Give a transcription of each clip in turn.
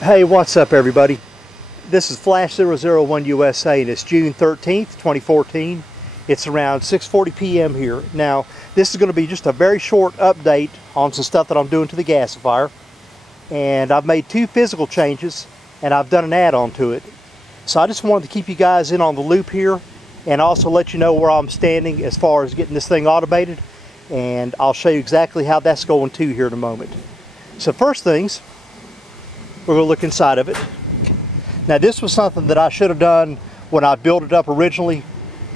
Hey, what's up everybody? This is Flash 001 USA and it's June 13th, 2014. It's around 6:40 p.m. here. Now, this is going to be just a very short update on some stuff that I'm doing to the gasifier. And I've made two physical changes and I've done an add-on to it. So I just wanted to keep you guys in on the loop here and also let you know where I'm standing as far as getting this thing automated. And I'll show you exactly how that's going too here in a moment. So first things, we're going to look inside of it. Now this was something that I should have done when I built it up originally,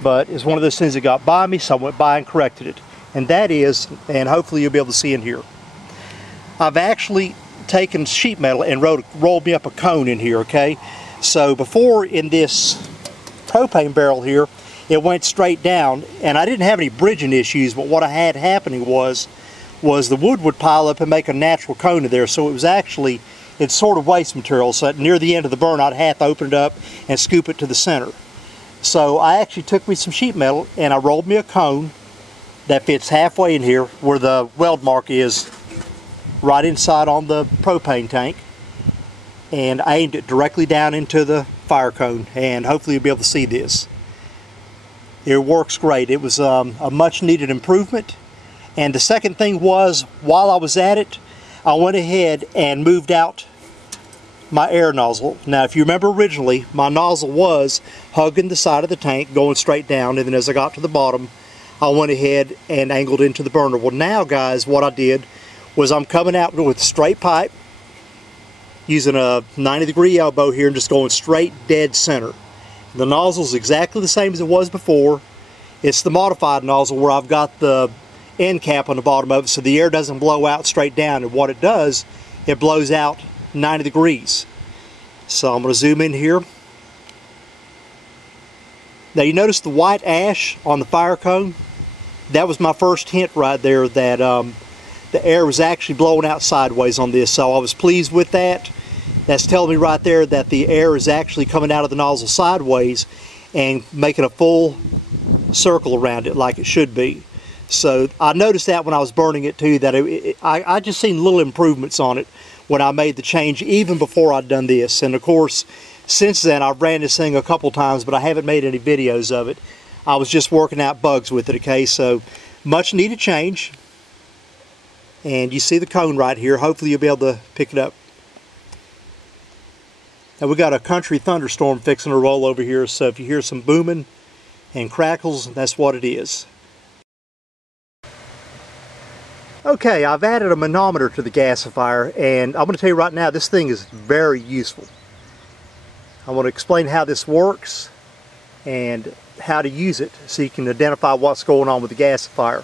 but it's one of those things that got by me, so I went by and corrected it. And that is, and hopefully you'll be able to see in here, I've actually taken sheet metal and rolled me up a cone in here, okay? So before in this propane barrel here, it went straight down, and I didn't have any bridging issues, but what I had happening was the wood would pile up and make a natural cone in there, so it was actually, it's sort of waste material, so near the end of the burn I'd have to open it up and scoop it to the center. So I actually took me some sheet metal and I rolled me a cone that fits halfway in here where the weld mark is right inside on the propane tank, and I aimed it directly down into the fire cone, and hopefully you'll be able to see this. It works great. It was a much needed improvement. And the second thing was, while I was at it, I went ahead and moved out my air nozzle. Now if you remember originally, my nozzle was hugging the side of the tank going straight down, and then as I got to the bottom I went ahead and angled into the burner. Well now guys, what I did was I'm coming out with straight pipe using a 90-degree elbow here and just going straight dead center. The nozzle is exactly the same as it was before. It's the modified nozzle where I've got the end cap on the bottom of it so the air doesn't blow out straight down, and what it does, it blows out 90 degrees. So I'm going to zoom in here. Now you notice the white ash on the fire cone? That was my first hint right there that the air was actually blowing out sideways on this, so I was pleased with that. That's telling me right there that the air is actually coming out of the nozzle sideways and making a full circle around it like it should be. So I noticed that when I was burning it too, that I just seen little improvements on it when I made the change even before I'd done this. And of course, since then I've ran this thing a couple times, but I haven't made any videos of it. I was just working out bugs with it, okay? So much needed change. And you see the cone right here. Hopefully you'll be able to pick it up. Now we got a country thunderstorm fixing to roll over here, so if you hear some booming and crackles, that's what it is. Okay, I've added a manometer to the gasifier, and I'm going to tell you right now, this thing is very useful. I want to explain how this works and how to use it so you can identify what's going on with the gasifier.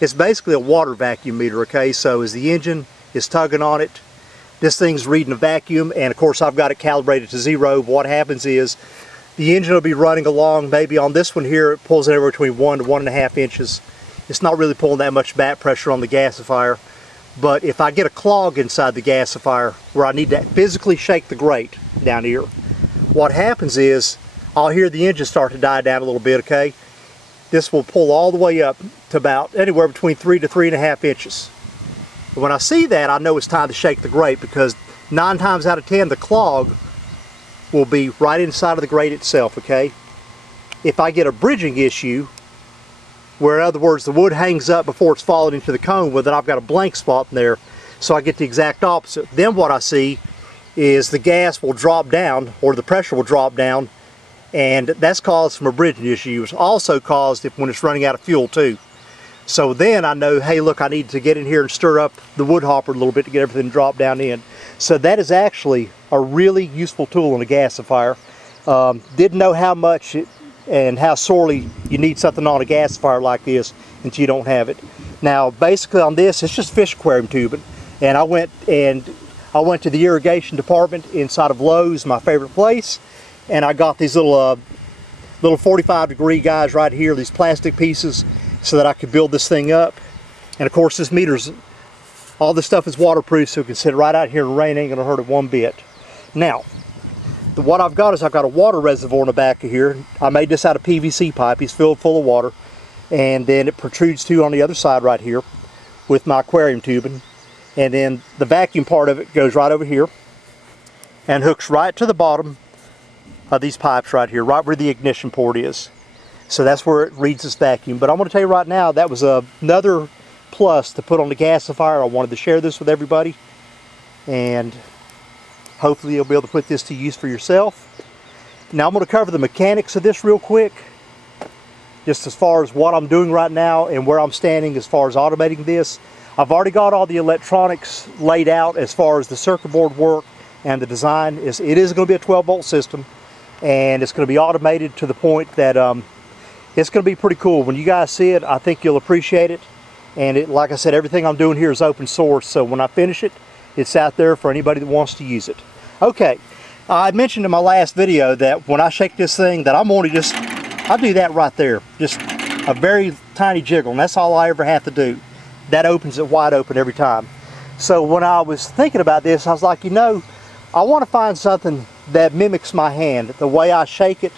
It's basically a water vacuum meter, okay? So as the engine is tugging on it, this thing's reading a vacuum, and of course I've got it calibrated to 0. What happens is the engine will be running along, maybe on this one here it pulls anywhere between 1 to 1.5 inches. It's not really pulling that much back pressure on the gasifier, but if I get a clog inside the gasifier where I need to physically shake the grate down here, what happens is I'll hear the engine start to die down a little bit, okay? This will pull all the way up to about anywhere between 3 to 3.5 inches. And when I see that, I know it's time to shake the grate, because 9 times out of 10 the clog will be right inside of the grate itself, okay? If I get a bridging issue, where in other words the wood hangs up before it's fallen into the cone, well then I've got a blank spot in there, so I get the exact opposite. Then what I see is the gas will drop down, or the pressure will drop down, and that's caused from a bridging issue. It's also caused when it's running out of fuel too. So then I know, hey look, I need to get in here and stir up the wood hopper a little bit to get everything to drop down in. So that is actually a really useful tool in a gasifier. Didn't know how much and how sorely you need something on a gasifier like this until you don't have it. Now basically on this, it's just fish aquarium tubing, and I went to the irrigation department inside of Lowe's, my favorite place, and I got these little 45-degree guys right here, these plastic pieces, so that I could build this thing up. And of course this meter's, all this stuff is waterproof, so it can sit right out here in the rain, ain't gonna hurt it one bit. Now what I've got is I've got a water reservoir in the back of here. I made this out of PVC pipe. He's filled full of water, and then it protrudes too on the other side right here with my aquarium tubing. And then the vacuum part of it goes right over here. and hooks right to the bottom of these pipes right here, right where the ignition port is. So that's where it reads this vacuum. But I'm going to tell you right now, that was another plus to put on the gasifier. I wanted to share this with everybody, and hopefully you'll be able to put this to use for yourself. Now I'm going to cover the mechanics of this real quick, just as far as what I'm doing right now and where I'm standing as far as automating this. I've already got all the electronics laid out as far as the circuit board work and the design. It is going to be a 12-volt system, and it's going to be automated to the point that it's going to be pretty cool. When you guys see it, I think you'll appreciate it. And like I said, everything I'm doing here is open source, so when I finish it, it's out there for anybody that wants to use it. Okay, I mentioned in my last video that when I shake this thing, that I'm only just, I'll do that right there, just a very tiny jiggle, and that's all I ever have to do. That opens it wide open every time. So when I was thinking about this, I was like, you know, I want to find something that mimics my hand, the way I shake it,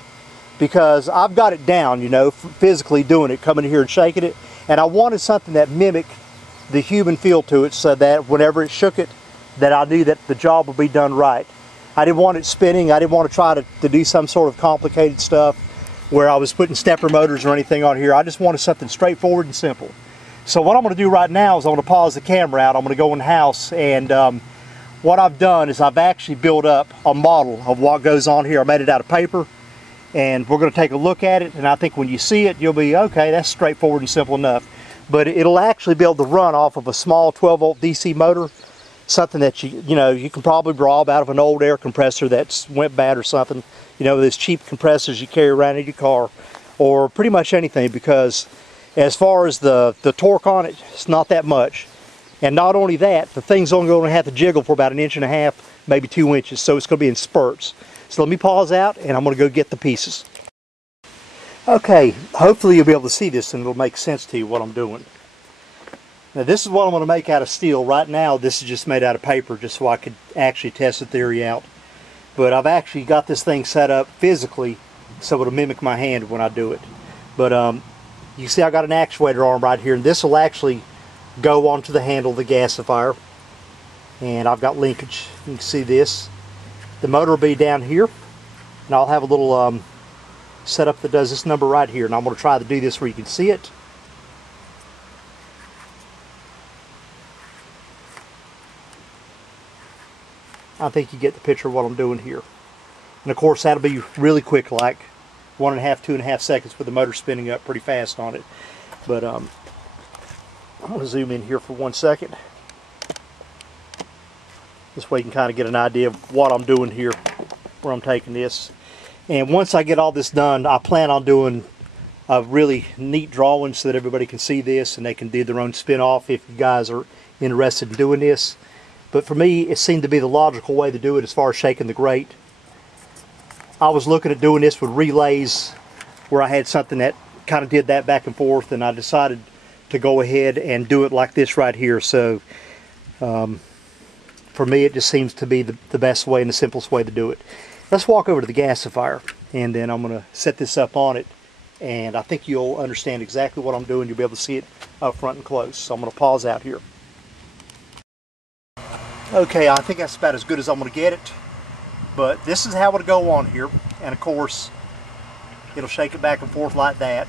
because I've got it down, you know, physically doing it, coming here and shaking it, and I wanted something that mimicked the human feel to it, so that whenever it shook it, that I knew that the job would be done right. I didn't want it spinning. I didn't want to try to do some sort of complicated stuff where I was putting stepper motors or anything on here. I just wanted something straightforward and simple. So what I'm going to do right now is I'm going to pause the camera out. I'm going to go in the house, and what I've done is I've actually built up a model of what goes on here. I made it out of paper, and we're going to take a look at it, and I think when you see it, you'll be, okay, that's straightforward and simple enough. But it'll actually be able to run off of a small 12-volt DC motor, something that you can probably rob out of an old air compressor that's went bad or something. You know, those cheap compressors you carry around in your car, or pretty much anything, because as far as the torque on it, it's not that much. And not only that, the thing's only going to have to jiggle for about 1.5 inches, maybe 2 inches, so it's going to be in spurts. So let me pause out, and I'm going to go get the pieces. Okay, hopefully you'll be able to see this and it'll make sense to you what I'm doing. Now this is what I'm going to make out of steel. Right now this is just made out of paper, just so I could actually test the theory out. But I've actually got this thing set up physically so it'll mimic my hand when I do it. But you see I got an actuator arm right here, and this will actually go onto the handle of the gasifier. And I've got linkage. You can see this. The motor will be down here, and I'll have a little setup that does this number right here, and I'm going to try to do this where you can see it. I think you get the picture of what I'm doing here. And of course that'll be really quick, like 1.5, 2.5 seconds with the motor spinning up pretty fast on it. But I'm going to zoom in here for 1 second. This way you can kind of get an idea of what I'm doing here, where I'm taking this. And once I get all this done, I plan on doing a really neat drawing so that everybody can see this and they can do their own spin-off if you guys are interested in doing this. But for me, it seemed to be the logical way to do it as far as shaking the grate. I was looking at doing this with relays, where I had something that kind of did that back and forth, and I decided to go ahead and do it like this right here. So for me, it just seems to be the best way and the simplest way to do it. Let's walk over to the gasifier, and then I'm going to set this up on it, and I think you'll understand exactly what I'm doing. You'll be able to see it up front and close. So I'm going to pause out here. Okay, I think that's about as good as I'm going to get it, but this is how it'll go on here, and of course it'll shake it back and forth like that.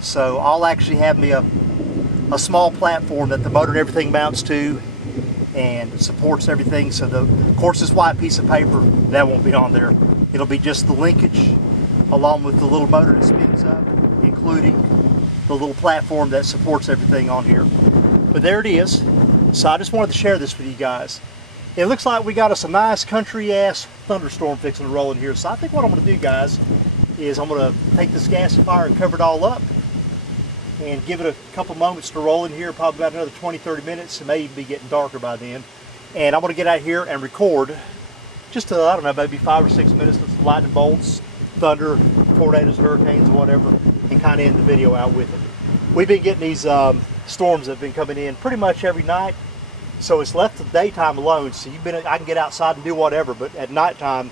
So I'll actually have me a small platform that the motor and everything mounts to and supports everything. So of course this white piece of paper, that won't be on there. It'll be just the linkage along with the little motor that spins up, including the little platform that supports everything on here. But there it is. So I just wanted to share this with you guys. It looks like we got us a nice country-ass thunderstorm fixing to roll in here. So I think what I'm going to do, guys, is I'm going to take this gasifier and cover it all up and give it a couple moments to roll in here, probably about another 20-30 minutes. It may even be getting darker by then. And I'm going to get out here and record just, I don't know, maybe 5 or 6 minutes of lightning bolts, thunder, tornadoes, hurricanes, whatever, and kind of end the video out with it. We've been getting these storms that have been coming in pretty much every night. So it's left the daytime alone, so I can get outside and do whatever, but at nighttime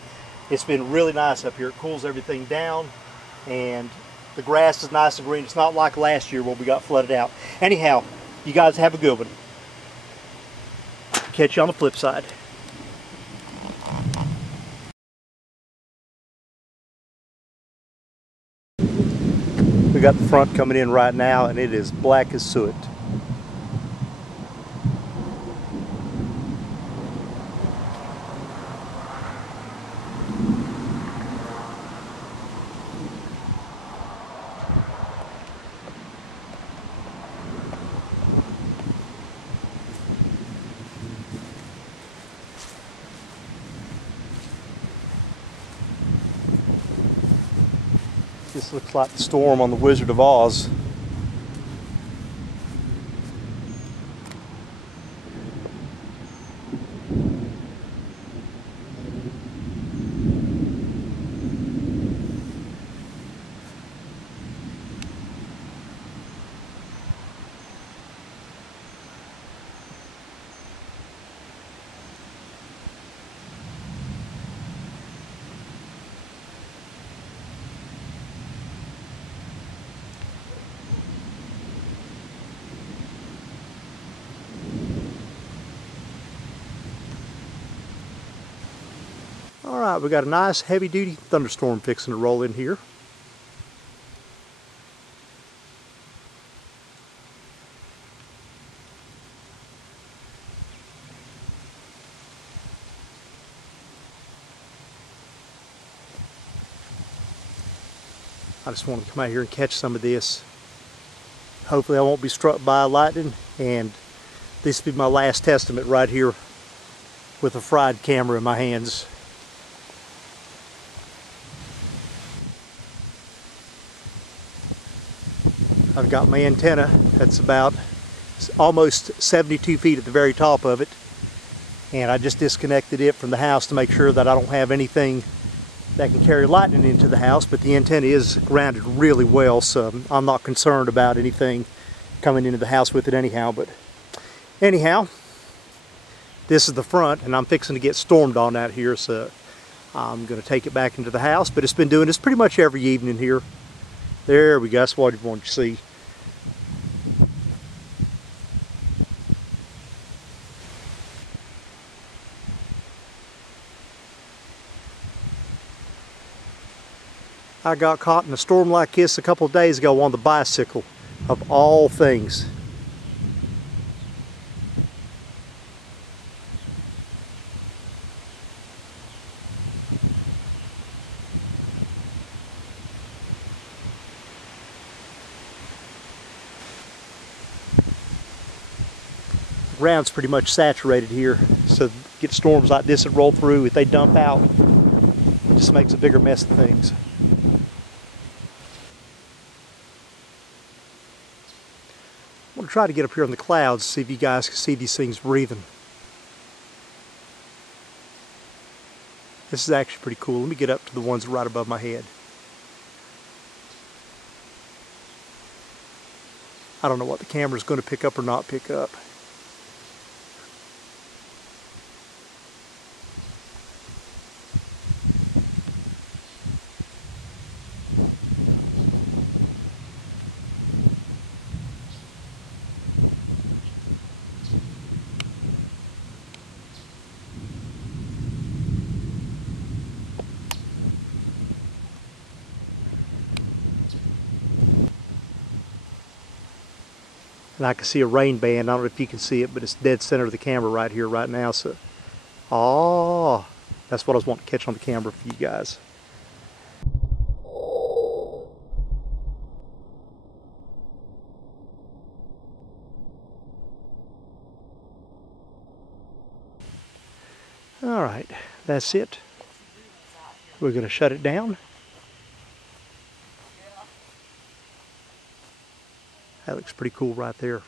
it's been really nice up here. It cools everything down, and the grass is nice and green. It's not like last year when we got flooded out. Anyhow, you guys have a good one. Catch you on the flip side. got the front coming in right now, and it is black as soot. This looks like the storm on the Wizard of Oz. Alright, we got a nice heavy-duty thunderstorm fixing to roll in here. I just wanted to come out here and catch some of this. Hopefully I won't be struck by lightning, and this will be my last testament right here with a fried camera in my hands. I've got my antenna that's about almost 72 feet at the very top of it, and I just disconnected it from the house to make sure that I don't have anything that can carry lightning into the house, but the antenna is grounded really well, so I'm not concerned about anything coming into the house with it anyhow. But anyhow, this is the front, and I'm fixing to get stormed on out here, so I'm going to take it back into the house. But it's been doing this pretty much every evening here. There we go, that's what you want to see. I got caught in a storm like this a couple of days ago on the bicycle, of all things. The ground's pretty much saturated here, so get storms like this that roll through, if they dump out, it just makes a bigger mess of things. I'm going to try to get up here in the clouds, see if you guys can see these things breathing. This is actually pretty cool. Let me get up to the ones right above my head. I don't know what the camera's going to pick up or not pick up. And I can see a rain band. I don't know if you can see it, but it's dead center of the camera right here, right now. So, oh, that's what I was wanting to catch on the camera for you guys. All right, that's it. We're going to shut it down. That looks pretty cool right there.